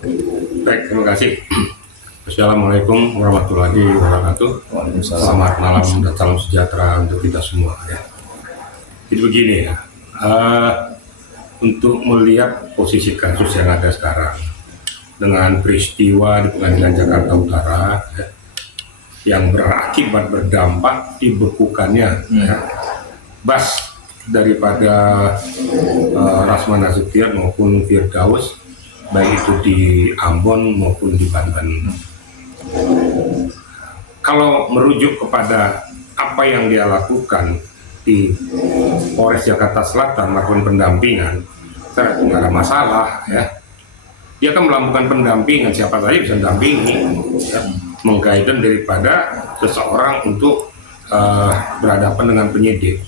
Baik, terima kasih. Assalamualaikum warahmatullahi wabarakatuh. Selamat malam dan salam sejahtera untuk kita semua ya. Jadi begini ya, untuk melihat posisi kasus yang ada sekarang dengan peristiwa di Pengadilan Jakarta Utara ya, yang berakibat berdampak dibekukannya ya, bas daripada Rasman Nasution maupun Firdaus, baik itu di Ambon maupun di Banten. Kalau merujuk kepada apa yang dia lakukan di Polres Jakarta Selatan, melakukan pendampingan, saya nggak ada masalah ya. Dia kan melakukan pendampingan, siapa saja bisa mendampingi ya, mengkaitkan daripada seseorang untuk berhadapan dengan penyidik.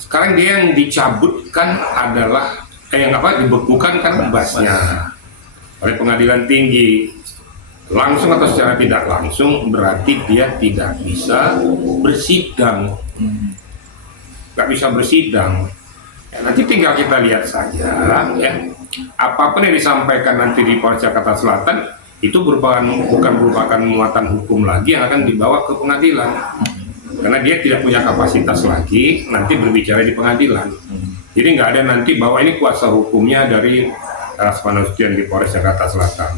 Sekarang dia yang dicabutkan adalah yang dibekukan kan basnya oleh pengadilan tinggi, langsung atau secara tidak langsung, berarti dia tidak bisa bersidang, nggak bisa bersidang ya, nanti tinggal kita lihat saja ya, apapun yang disampaikan nanti di Polres Jakarta Selatan itu bukan merupakan muatan hukum lagi yang akan dibawa ke pengadilan, karena dia tidak punya kapasitas lagi nanti berbicara di pengadilan. Jadi nggak ada nanti bahwa ini kuasa hukumnya dari Rasman Nasution di Polres Jakarta Selatan.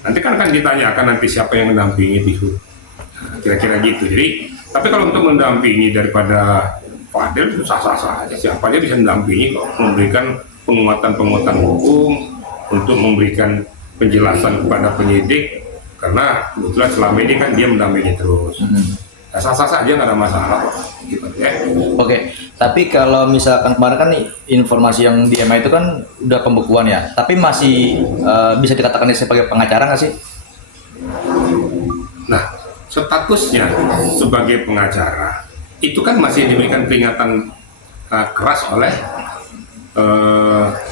Nanti kan akan ditanyakan nanti siapa yang mendampingi itu, kira-kira gitu. Jadi, tapi kalau untuk mendampingi daripada Fadil itu sah-sah saja, siapa aja bisa mendampingi kok, memberikan penguatan hukum untuk memberikan penjelasan kepada penyidik, karena kebetulan selama ini kan dia mendampingi terus. Sah-sah saja, nggak ada masalah gitu ya. Oke, tapi kalau misalkan kemarin kan nih, informasi yang di MA itu kan udah pembekuan ya, tapi masih bisa dikatakan sebagai pengacara nggak sih? Nah, statusnya sebagai pengacara itu kan masih diberikan peringatan keras oleh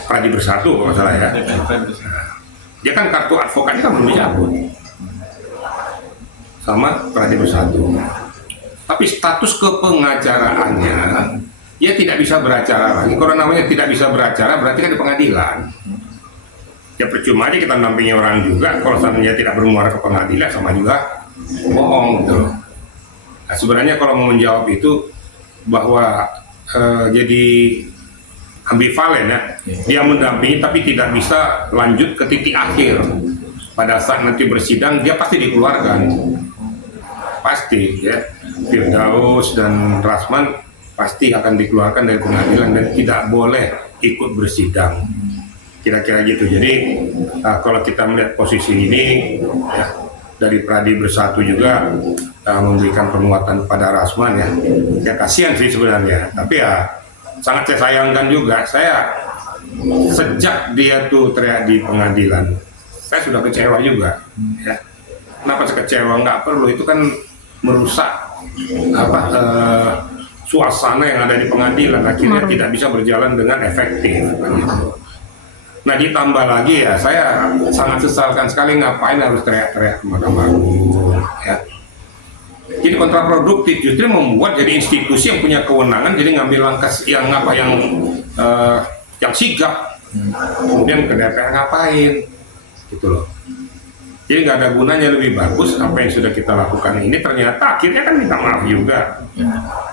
Pradi Bersatu kalau salah ya. Dia kan kartu advokatnya kan belum dicabut sama Pradi Bersatu. Tapi status kepengacaraannya, dia tidak bisa beracara lagi. Kalau namanya tidak bisa beracara, berarti kan di pengadilan. Ya percuma aja kita mendampingi orang juga, kalau seandainya tidak bermuara ke pengadilan, sama juga bohong gitu. Nah, sebenarnya kalau mau menjawab itu, bahwa jadi ambivalen ya, dia mendampingi tapi tidak bisa lanjut ke titik akhir. Pada saat nanti bersidang, dia pasti dikeluarkan. Pasti ya, Firdaus dan Rasman pasti akan dikeluarkan dari pengadilan dan tidak boleh ikut bersidang, kira-kira gitu. Jadi kalau kita melihat posisi ini ya, dari Pradi Bersatu juga memberikan penguatan pada Rasman ya kasihan sih sebenarnya, tapi ya sangat saya sayangkan juga. Saya sejak dia tuh teriak di pengadilan, saya sudah kecewa juga ya. Kenapa saya kecewa? Nggak perlu, itu kan merusak suasana yang ada di pengadilan, akhirnya tidak bisa berjalan dengan efektif gitu. Nah, ditambah lagi ya, saya sangat sesalkan sekali ngapain harus teriak-teriak ke Mahkamah Agung ya. Jadi kontraproduktif, justru membuat jadi institusi yang punya kewenangan jadi ngambil langkah yang sigap, kemudian ke DPR ngapain gitu loh. Jadi nggak ada gunanya, lebih bagus apa yang sudah kita lakukan ini ternyata akhirnya kan minta maaf juga.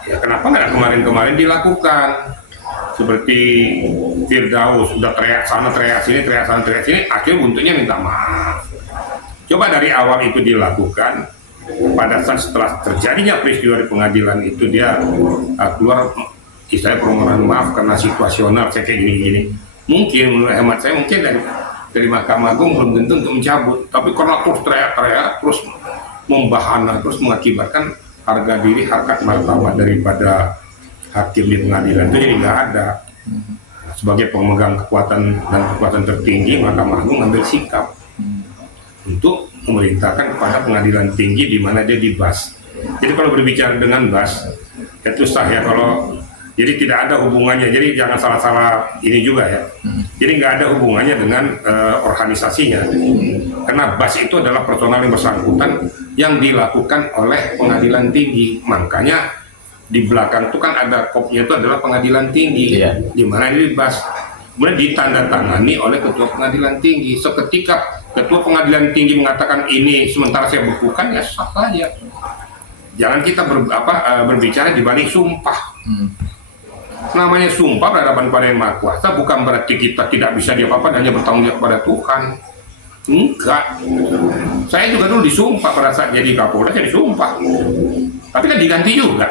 Ya kenapa nggak kemarin-kemarin dilakukan? Seperti Firdaus sudah teriak sana, teriak sini, teriak sana, teriak sini, akhirnya buntutnya minta maaf. Coba dari awal itu dilakukan, pada saat setelah terjadinya peristiwa di pengadilan itu dia keluar istilahnya permohonan maaf karena situasional, saya kayak gini-gini. Mungkin menurut hemat saya mungkin dari Mahkamah Agung belum tentu untuk mencabut, tapi karena terus teriak-teriak, terus membahana, terus mengakibatkan harga diri, harkat martabat daripada hakim di pengadilan itu jadi nggak ada. Sebagai pemegang kekuatan dan kekuatan tertinggi, Mahkamah Agung mengambil sikap untuk memerintahkan kepada pengadilan tinggi di mana dia dibas. Jadi kalau berbicara dengan bas, ya itu sah ya, kalau jadi tidak ada hubungannya, jadi jangan salah-salah ini juga ya. Jadi nggak ada hubungannya dengan organisasinya, karena bas itu adalah personal yang bersangkutan yang dilakukan oleh pengadilan tinggi. Makanya di belakang itu kan ada kopnya, itu adalah pengadilan tinggi, di mana ini bas. kemudian ditandatangani oleh Ketua Pengadilan Tinggi. Seketika Ketua Pengadilan Tinggi mengatakan ini sementara saya bekukan, ya sah saja. Jangan kita berbicara di balik sumpah. Namanya sumpah berhadapan pada Yang Maha Kuasa bukan berarti kita tidak bisa diapa-apa dan hanya bertanggung jawab pada Tuhan. Enggak. Saya juga dulu disumpah pada saat jadi Kapolda, saya disumpah. Tapi kan diganti juga.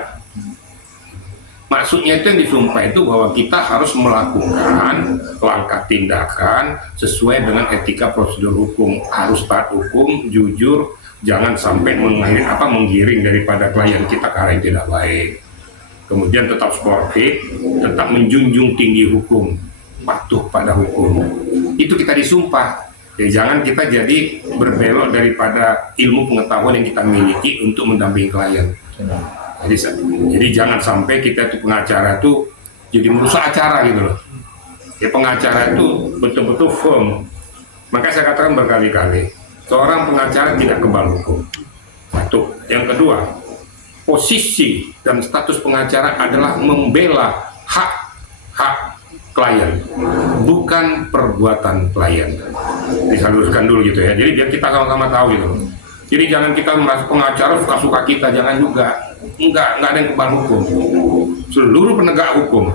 Maksudnya itu yang disumpah itu bahwa kita harus melakukan langkah tindakan sesuai dengan etika prosedur hukum. Harus taat hukum, jujur, jangan sampai menggiring daripada klien kita ke arah yang tidak baik. Kemudian tetap sportif, tetap menjunjung tinggi hukum, patuh pada hukum. Itu kita disumpah. Ya, jangan kita jadi berbelok daripada ilmu pengetahuan yang kita miliki untuk mendampingi klien. Jadi jangan sampai kita itu pengacara itu jadi merusak acara gitu loh. Ya, pengacara itu betul-betul firm. Maka saya katakan berkali-kali, seorang pengacara tidak kebal hukum. Satu. Yang kedua, posisi dan status pengacara adalah membela hak klien, bukan perbuatan klien. Disalurkan dulu gitu ya. Jadi biar kita sama-sama tahu gitu. Jadi jangan kita merasa pengacara suka-suka kita, jangan juga. Enggak ada yang kebal hukum. Seluruh penegak hukum,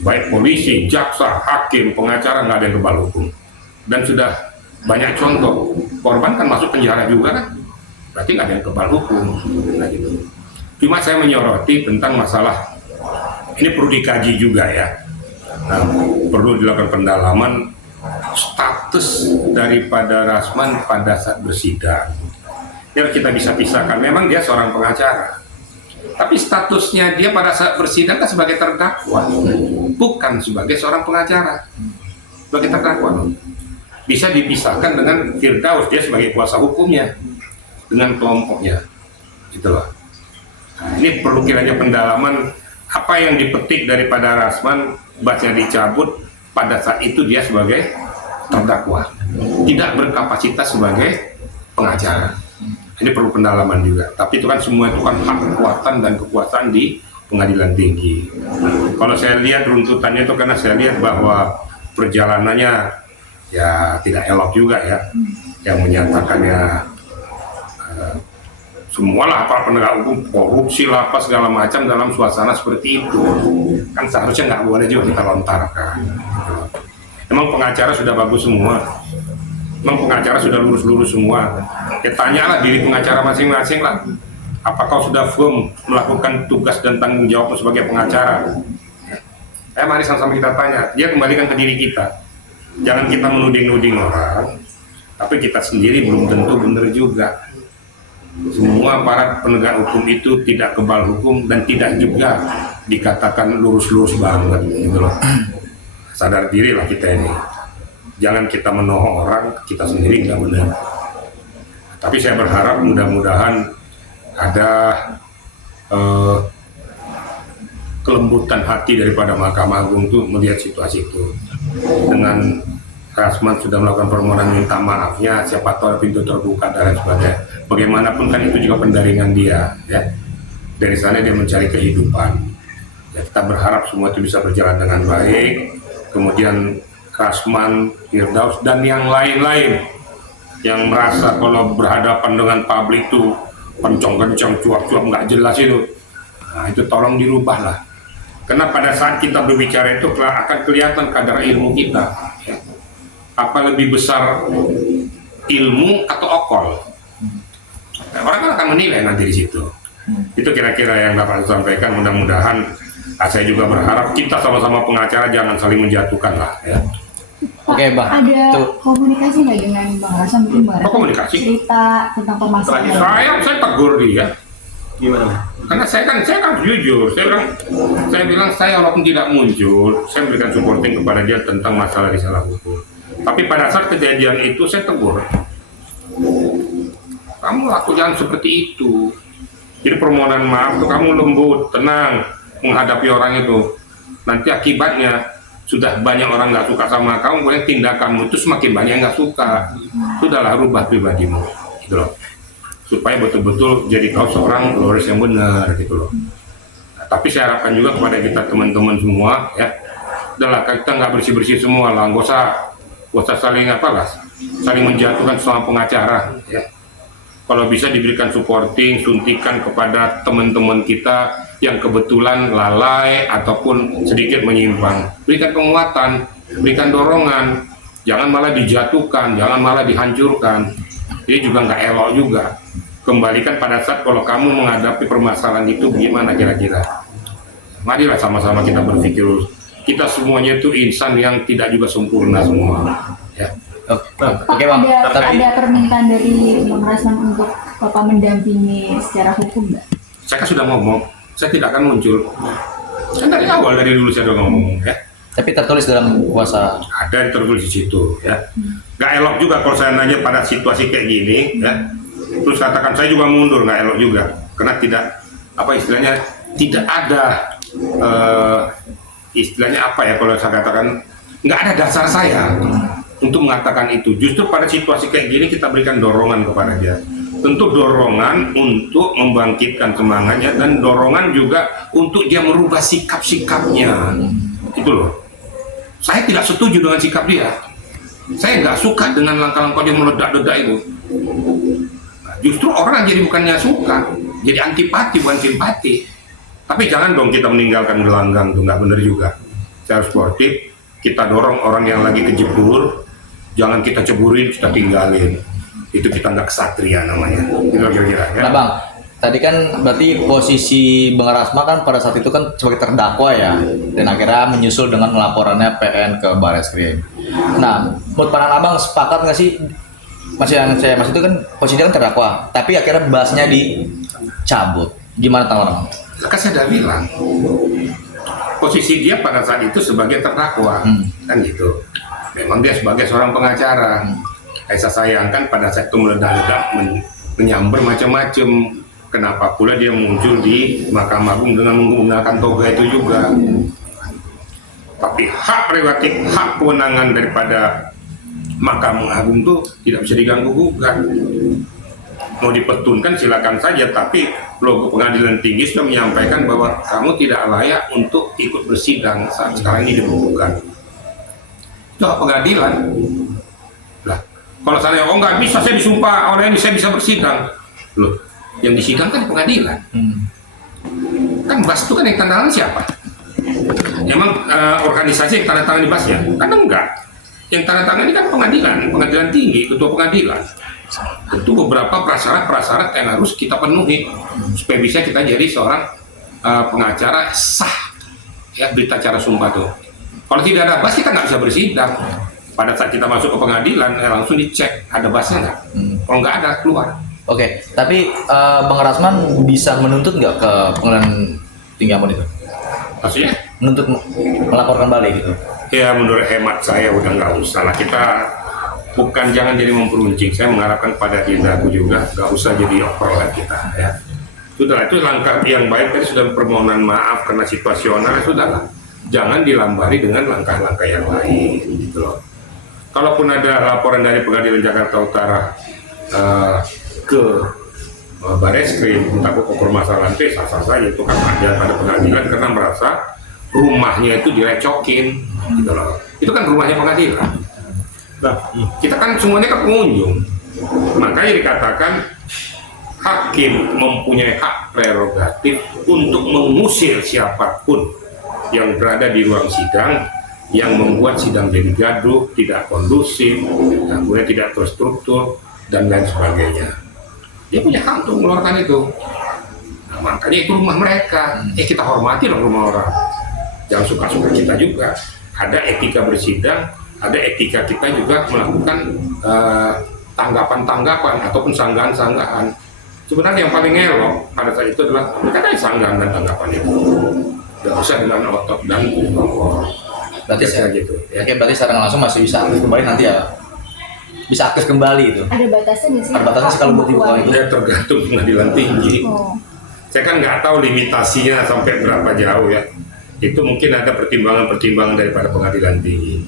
baik polisi, jaksa, hakim, pengacara, nggak ada yang kebal hukum. Dan sudah banyak contoh, korban kan masuk penjara juga kan, berarti nggak ada yang kebal hukum. Nah, gitu. Cuma saya menyoroti tentang masalah ini perlu dikaji juga ya. Nah, perlu dilakukan pendalaman status daripada Rasman pada saat bersidang. Biar kita bisa pisahkan. Memang dia seorang pengacara, tapi statusnya dia pada saat bersidang kan sebagai terdakwa, bukan sebagai seorang pengacara, sebagai terdakwa. Bisa dipisahkan dengan Firdaus, dia sebagai kuasa hukumnya dengan kelompoknya, itulah. Nah, ini perlu kiranya pendalaman apa yang dipetik daripada Rasman, baca dicabut pada saat itu dia sebagai terdakwa, tidak berkapasitas sebagai pengacara. Ini perlu pendalaman juga. Tapi itu kan semua itu kan hak kekuatan dan kekuasaan di Pengadilan Tinggi. Nah, kalau saya lihat runtutannya itu karena saya lihat bahwa perjalanannya ya tidak elok juga ya, yang menyatakannya semualah para penegak hukum korupsi lah apa segala macam dalam suasana seperti itu kan seharusnya nggak boleh juga kita lontarkan. Emang pengacara sudah bagus semua, emang pengacara sudah lurus-lurus semua. Ya tanyalah diri pengacara masing-masing lah, apakah sudah firm melakukan tugas dan tanggung jawab sebagai pengacara. Mari sama-sama kita tanya, dia kembalikan ke diri kita. Jangan kita menuding-nuding orang, tapi kita sendiri belum tentu benar juga. Semua para penegak hukum itu tidak kebal hukum dan tidak juga dikatakan lurus-lurus banget gitu loh. Sadar diri lah kita ini. Jangan kita menohong orang, kita sendiri nggak benar. Tapi saya berharap mudah-mudahan ada kelembutan hati daripada Mahkamah Agung itu melihat situasi itu. Dengan Rasman sudah melakukan permohonan minta maafnya, siapa tahu pintu terbuka dan lain sebagainya. Bagaimanapun kan itu juga pendaringan dia, ya. Dari sana dia mencari kehidupan. Ya, kita berharap semua itu bisa berjalan dengan baik. Kemudian Rasman, Firdaus dan yang lain-lain yang merasa kalau berhadapan dengan publik itu kencang-kencang, cuap-cuap nggak jelas itu, nah itu tolong dirubah lah. Karena pada saat kita berbicara itu akan kelihatan kadar ilmu kita. Ya. Apa lebih besar ilmu atau okol? Nah, orang kan akan menilai nanti di situ. Itu kira-kira yang dapat saya sampaikan. Mudah-mudahan saya juga berharap kita sama-sama pengacara jangan saling menjatuhkan lah. Ya. Oke, Bang. Ada Tuh. komunikasi nggak dengan Bang Rasman mungkin Bang Rasman Komunikasi. cerita tentang permasalahan? Saya tegur dia. Gimana? Karena saya kan jujur. Saya bilang saya walaupun tidak muncul, saya memberikan supporting kepada dia tentang masalah risalah hukum. Tapi pada saat kejadian itu saya tegur. Kamu laku jangan seperti itu. Jadi permohonan maaf tuh kamu lembut, tenang menghadapi orang itu. Nanti akibatnya sudah banyak orang nggak suka sama kamu, kemudian tindakanmu itu semakin banyak yang nggak suka. Sudahlah rubah pribadimu, gitu loh. Supaya betul-betul jadi kau seorang lawyers yang benar, gitu loh. Nah, tapi saya harapkan juga kepada kita teman-teman semua, ya, udahlah kita nggak bersih-bersih semua lah, nggak usah saling saling menjatuhkan sama pengacara ya. Kalau bisa diberikan supporting, suntikan kepada teman-teman kita yang kebetulan lalai ataupun sedikit menyimpang. Berikan penguatan, berikan dorongan, jangan malah dijatuhkan, jangan malah dihancurkan. Ini juga nggak elok juga. Kembalikan pada saat kalau kamu menghadapi permasalahan itu gimana kira-kira. Marilah sama-sama kita berpikir. Kita semuanya itu insan yang tidak juga sempurna semua. Ya. Oke Bang, tapi Ada permintaan dari Bang Rasman untuk Bapak mendampingi secara hukum nggak? Saya kan sudah ngomong, saya tidak akan muncul. Kan dari awal, dari dulu saya udah ngomong ya. tapi tertulis dalam kuasa. Ada tertulis di situ ya. Gak elok juga kalau saya nanya pada situasi kayak gini ya. Terus katakan saya juga mundur, nggak elok juga. Karena tidak istilahnya tidak ada istilahnya kalau saya katakan nggak ada dasar saya untuk mengatakan itu. Justru pada situasi kayak gini kita berikan dorongan kepada dia. Tentu dorongan untuk membangkitkan semangatnya dan dorongan juga untuk dia merubah sikap-sikapnya. Itu loh. Saya tidak setuju dengan sikap dia. Saya nggak suka dengan langkah-langkah dia meledak-ledak itu. Nah, justru orang jadi bukannya suka, jadi antipati bukan simpati. Tapi jangan dong kita meninggalkan gelanggang, itu nggak benar juga. Secara sportif, kita dorong orang yang lagi kejebur, jangan kita ceburin, kita tinggalin. Itu kita nggak kesatria namanya. Itu kira-kira ya. Nah Bang, tadi kan berarti posisi Bang Rasma kan pada saat itu kan sebagai terdakwa ya, dan akhirnya menyusul dengan laporannya PN ke Barreskrim. Nah, menurut pandangan Abang sepakat nggak sih? Masih yang saya maksud itu kan posisinya kan terdakwa, tapi akhirnya bahasnya dicabut. Gimana tanggapan Abang? Kan saya sudah bilang, posisi dia pada saat itu sebagai terdakwa, kan gitu. Memang dia sebagai seorang pengacara. Saya sayangkan pada saat itu meledak-ledak, menyambar macam-macam. Kenapa pula dia muncul di Mahkamah Agung dengan menggunakan toga itu juga. Tapi hak prerogatif, hak kewenangan daripada Mahkamah Agung itu tidak bisa diganggu-gugat. Mau dipetunkan silakan saja, tapi logo Pengadilan Tinggi sudah menyampaikan bahwa kamu tidak layak untuk ikut bersidang saat sekarang ini dibukukan. Itu hak pengadilan. Lah, kalau saya nggak bisa, saya disumpah orang ini saya bisa bersidang. Loh, yang disidang kan pengadilan. Kan BAS itu kan yang tanda tangan siapa? Emang organisasi yang tanda tangan di BAS-nya? Kan enggak. Yang tanda tangan ini kan pengadilan tinggi, ketua pengadilan. Tentu beberapa prasyarat yang harus kita penuhi supaya bisa kita jadi seorang pengacara sah ya, berita acara sumpah tuh. Kalau tidak ada BAS kita nggak bisa bersidang. Pada saat kita masuk ke pengadilan langsung dicek ada BAS-nya nggak. Kalau nggak ada keluar. Oke, tapi Bang Rasman bisa menuntut nggak ke Pengadilan Tinggi Ambon itu? Maksudnya? Menuntut melaporkan balik gitu? Ya menurut hemat saya udah nggak usah lah, kita bukan jangan jadi memperuncing. Saya mengharapkan pada tindaku juga nggak usah jadi over lah kita ya. Sudah, itu langkah yang baik. Tadi sudah permohonan maaf karena situasional, sudahlah. Jangan dilambari dengan langkah-langkah yang lain gitu loh. Kalaupun ada laporan dari Pengadilan Jakarta Utara ke Barreskrim untuk permasalahan itu sah-sah saja, itu kan ada pada pengadilan karena merasa rumahnya itu direcokin gitu loh. Itu kan rumahnya pengadilan. Nah, kita kan semuanya kan pengunjung. Makanya dikatakan hakim mempunyai hak prerogatif untuk mengusir siapapun yang berada di ruang sidang yang membuat sidang jadi gaduh, tidak kondusif, kemudian tidak terstruktur dan lain sebagainya. Dia punya hak untuk mengeluarkan itu. Nah, makanya itu rumah mereka. Kita hormati dong rumah orang. Jangan suka-suka kita juga. Ada etika bersidang, ada etika kita juga melakukan tanggapan-tanggapan ataupun sanggahan-sanggahan. Sebenarnya yang paling elok pada saat itu adalah ada sanggahan dan tanggapan itu. Tidak usah dengan otot dan kompor. Berarti saya gitu. Ya. Oke, berarti secara langsung masih bisa aktif kembali nanti ya? Bisa aktif kembali itu? Ada batasnya nggak sih? Ada batasnya sih kalau bukti bukan itu? Ya tergantung Pengadilan Tinggi. Oh. Saya kan nggak tahu limitasinya sampai berapa jauh ya. Itu mungkin ada pertimbangan-pertimbangan daripada Pengadilan Tinggi.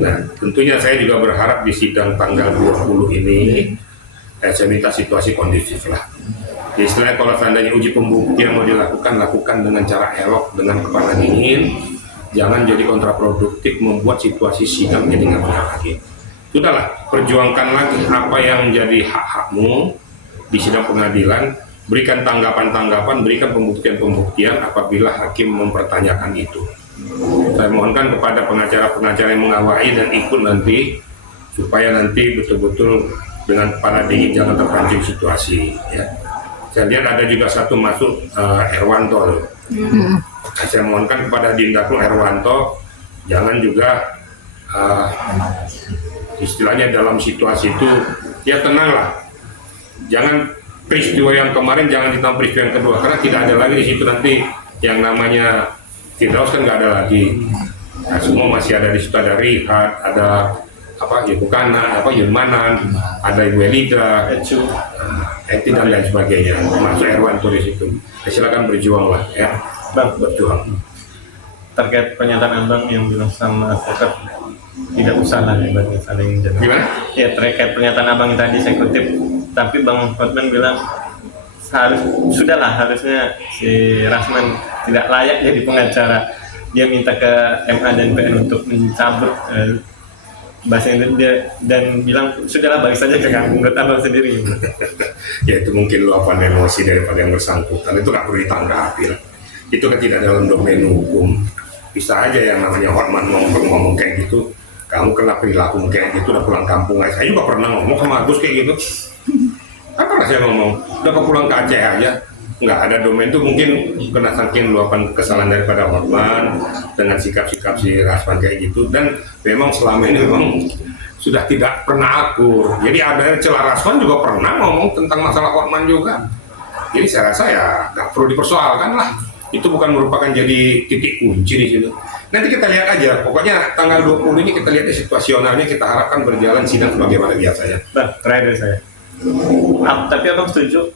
Nah, tentunya saya juga berharap di sidang tanggal 20 ini saya minta situasi kondusif lah. Jadi istilahnya kalau seandainya uji pembuktian mau dilakukan, lakukan dengan cara elok, dengan kepala dingin, jangan jadi kontraproduktif membuat situasi sidang jadi nggak benar lagi. Sudahlah, perjuangkan lagi apa yang menjadi hak-hakmu di sidang pengadilan, berikan tanggapan-tanggapan, berikan pembuktian-pembuktian apabila hakim mempertanyakan itu. Saya mohonkan kepada pengacara-pengacara yang mengawali dan ikut nanti, supaya nanti betul-betul dengan kepala dingin, jangan terpancing situasi. Ya. Saya lihat ada juga satu masuk Erwanto loh. Saya mohonkan kepada Dindakul Erwanto, jangan juga istilahnya dalam situasi itu ya tenanglah, jangan peristiwa yang kemarin jangan ditambah peristiwa yang kedua, karena tidak ada lagi di situ nanti yang namanya Firdaus kan nggak ada lagi. Nah, semua masih ada di situ, ada Rihat, ada Ibu Kana, Yulmanan, ada Ibu Elida, Eti dan lain sebagainya, masuk Erwanto di situ. Ya, silakan berjuanglah ya, Bang, berjuang. terkait pernyataan Abang yang bilang sama advokat tidak usah lah ibaratnya saling jaga. Gimana? Ya terkait pernyataan Abang tadi saya kutip, tapi Bang Hotman bilang harusnya si Rasman tidak layak jadi pengacara. Dia minta ke MA dan PN untuk mencabut bahasa Inggris dia dan bilang sudahlah balik saja ke kamu, menurut Abang sendiri. Ya itu mungkin luapan emosi daripada yang bersangkutan, itu nggak perlu ditanggapi lah. Itu kan tidak dalam domain hukum. Bisa aja yang namanya Hotman ngomong kayak gitu, kamu kena perilaku kayak gitu, udah pulang kampung aja. Saya juga pernah ngomong sama Agus kayak gitu. Apa saya ngomong, udah pulang ke Aceh aja. Nggak ada domain itu, mungkin kena saking luapan kesalahan daripada Hotman dengan sikap-sikap si Rasman kayak gitu. Dan memang selama ini memang sudah tidak pernah akur. Jadi ada celah, Rasman juga pernah ngomong tentang masalah Hotman juga. Jadi saya rasa ya nggak perlu dipersoalkan lah. Itu bukan merupakan jadi titik kunci di situ. Nanti kita lihat aja, pokoknya tanggal 20 ini kita lihat situasionalnya, kita harapkan berjalan sidang sebagaimana biasanya. Bah, terakhir saya. Tapi Abang setuju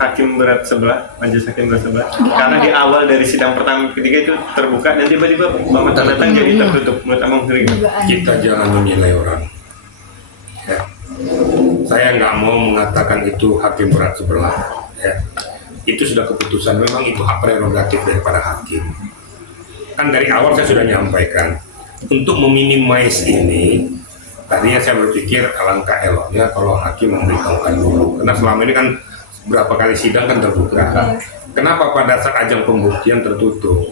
hakim berat sebelah, majelis hakim berat sebelah, karena di awal dari sidang pertama ketiga itu terbuka dan tiba-tiba Bang Hotman datang jadi tertutup. Menurut Abang sendiri gimana? Kita jangan menilai orang. Ya. Saya nggak mau mengatakan itu hakim berat sebelah. Ya. Itu sudah keputusan, memang itu hak prerogatif daripada hakim. Kan dari awal saya sudah nyampaikan, untuk meminimais ini, tadinya saya berpikir alangkah eloknya kalau hakim memberitahukan dulu, karena selama ini kan berapa kali sidang kan terbuka. Kenapa pada saat ajang pembuktian tertutup?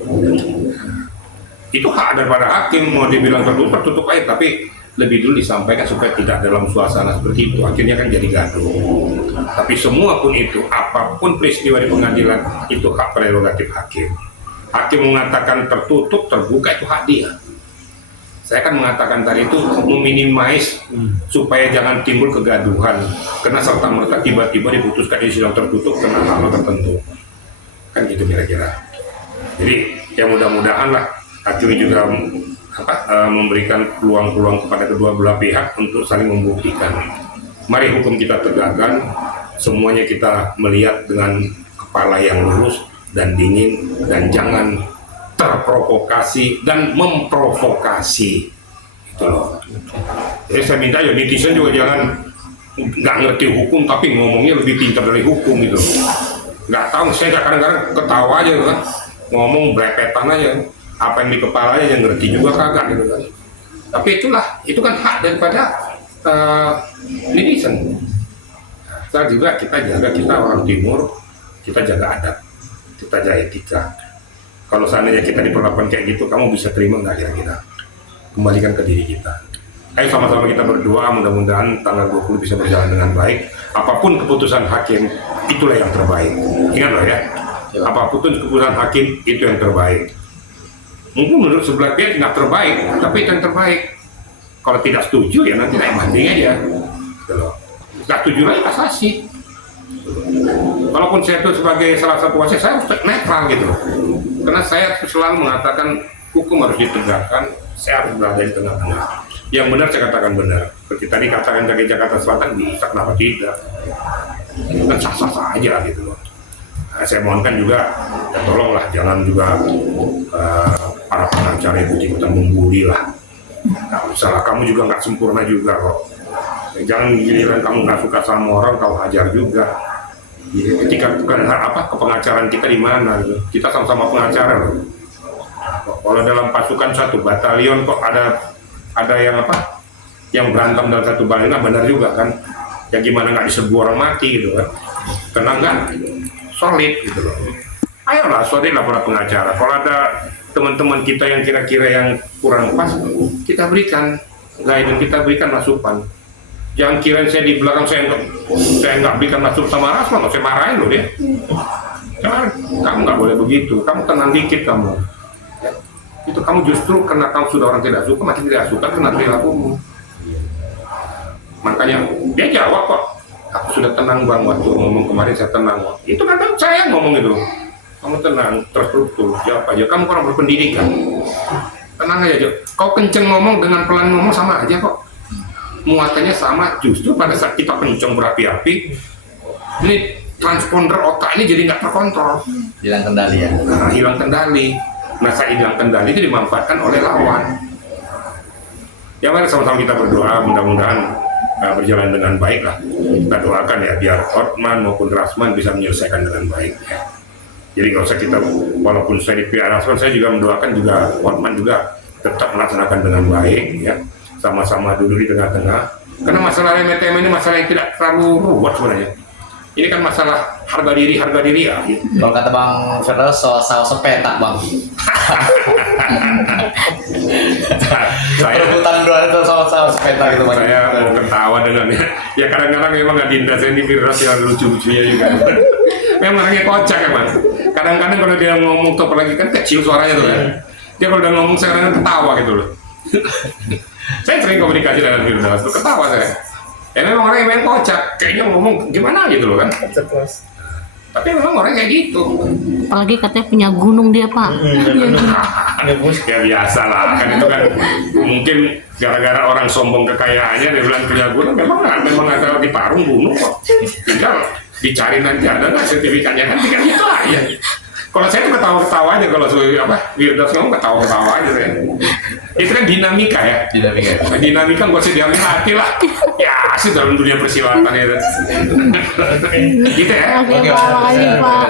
Itu hak daripada hakim, mau dibilang tertutup aja, tapi lebih dulu disampaikan supaya tidak dalam suasana seperti itu, akhirnya kan jadi gaduh. Tapi semua pun itu, apapun peristiwa di pengadilan, itu hak prerogatif hakim. Hakim mengatakan tertutup, terbuka, itu hak dia. Saya kan mengatakan tadi itu meminimais supaya jangan timbul kegaduhan, karena serta-merta tiba-tiba diputuskan di sidang tertutup karena hal tertentu. Kan gitu kira-kira. Jadi ya mudah-mudahan lah hakim juga memberikan peluang-peluang kepada kedua belah pihak untuk saling membuktikan. Mari hukum kita tegakkan, semuanya kita melihat dengan kepala yang lurus dan dingin, dan jangan terprovokasi dan memprovokasi. Itu loh. Jadi saya minta ya netizen juga jangan nggak ngerti hukum tapi ngomongnya lebih pintar dari hukum gitu. Nggak tahu, saya kadang-kadang ketawa aja kan, ngomong blepetan aja. Apa yang di kepalanya yang ngerti juga kagak gitu kan. Tapi itu kan hak daripada netizen. Kita juga kita orang timur, kita jaga adat, kita jaga etika. Kalau seandainya kita diperlakukan kayak gitu, kamu bisa terima nggak kira-kira? Kembalikan ke diri kita. Ayo sama-sama kita berdoa, mudah-mudahan tanggal 20 bisa berjalan dengan baik. Apapun keputusan hakim, itulah yang terbaik. Ingat loh ya, apapun keputusan hakim, itu yang terbaik. Mungkin menurut sebelah pihak tidak terbaik, tapi itu yang terbaik. Kalau tidak setuju ya nanti naik banding aja. Tidak setuju lagi kasasi. Walaupun saya itu sebagai salah satu wasit, saya harus netral gitu. Karena saya selalu mengatakan hukum harus ditegakkan, saya harus berada di tengah-tengah. Yang benar saya katakan benar. Seperti tadi katakan dari Jakarta Selatan bisa, kenapa tidak? Itu kan sah-sah aja gitu loh. Nah, saya mohonkan juga, ya tolonglah jangan juga para pengacara ikut-ikutan membuli lah. Nah, misalnya kamu juga nggak sempurna juga kok. Jangan giliran kamu nggak suka sama orang, kau hajar juga. Ketika kepengacaran kita di mana? Gitu. Kita sama-sama pengacara loh. kok. Kalau dalam pasukan satu batalion kok ada yang apa? Yang berantem dalam satu batalion, nah benar juga kan. Ya gimana nggak diserbu orang mati gitu kan. Tenang kan? Solid gitu loh. Ayolah, solid lah para pengacara. Kalau ada teman-teman kita yang kira-kira yang kurang pas, kita berikan guidance, kita berikan masukan. Jangan kirain saya di belakang saya nggak berikan masukan sama Rasman, saya marahin loh dia. Jangan, kamu nggak boleh begitu. Kamu tenang dikit kamu. Ya. Itu kamu justru karena kamu sudah orang tidak suka, makin tidak suka kena perilakumu. Makanya dia jawab kok. Aku sudah tenang bang waktu ngomong kemarin saya tenang. Itu kan saya yang ngomong itu. Kamu tenang, terstruktur, jawab aja. Kamu orang berpendidikan. Tenang aja, Jo. Kau kenceng ngomong dengan pelan ngomong sama aja kok. Muatannya sama, justru pada saat kita kenceng berapi-api, ini transponder otak ini jadi nggak terkontrol. Hilang kendali ya. Nah, hilang kendali. Nah, saat hilang kendali itu dimanfaatkan oleh lawan. Ya mari sama-sama kita berdoa, mudah-mudahan berjalan dengan baik lah. Kita doakan ya, biar Hotman maupun Rasman bisa menyelesaikan dengan baik. Ya. Jadi nggak usah kita, walaupun saya di pihak Rasman, saya juga mendoakan juga Hotman juga tetap melaksanakan dengan baik, ya. Sama-sama duduk di tengah-tengah. Karena masalah remeh-temeh ini masalah yang tidak terlalu ruwet sebenarnya. Ini kan masalah harga diri ya. Gitu. Kalau kata Bang Firdaus soal saus sepetak Bang. Saya Perebutan dua itu soal saus sepetak itu Bang. saya mau ketawa dengannya. Ya kadang-kadang memang Adinda saya ini Firdaus yang lucu-lucunya juga. Memang orangnya kocak emang. Kadang-kadang kalau dia ngomong tuh apalagi kan kecil suaranya tuh kan. Dia kalau udah ngomong saya kadang ketawa gitu loh. Saya sering komunikasi dengan Firdaus tuh ketawa saya. Ya memang orang yang main kocak, kayaknya ngomong gimana gitu loh kan. Tapi memang orang kayak gitu. Apalagi katanya punya gunung dia Pak. Ya biasa lah kan itu kan mungkin gara-gara orang sombong kekayaannya dia bilang punya gunung memang ada di Parung gunung kok. Tinggal dicari nanti ada nggak sertifikatnya kan tinggal gitu aja. Kalau saya tuh ketawa-ketawa aja kalau Firdaus ngomong ketawa-ketawa aja saya. Itu kan dinamika ya. Dinamika gak usah diambil hati lah. Ya sih dalam dunia persilatan itu. Gitu ya. Oke Pak, makasih Pak.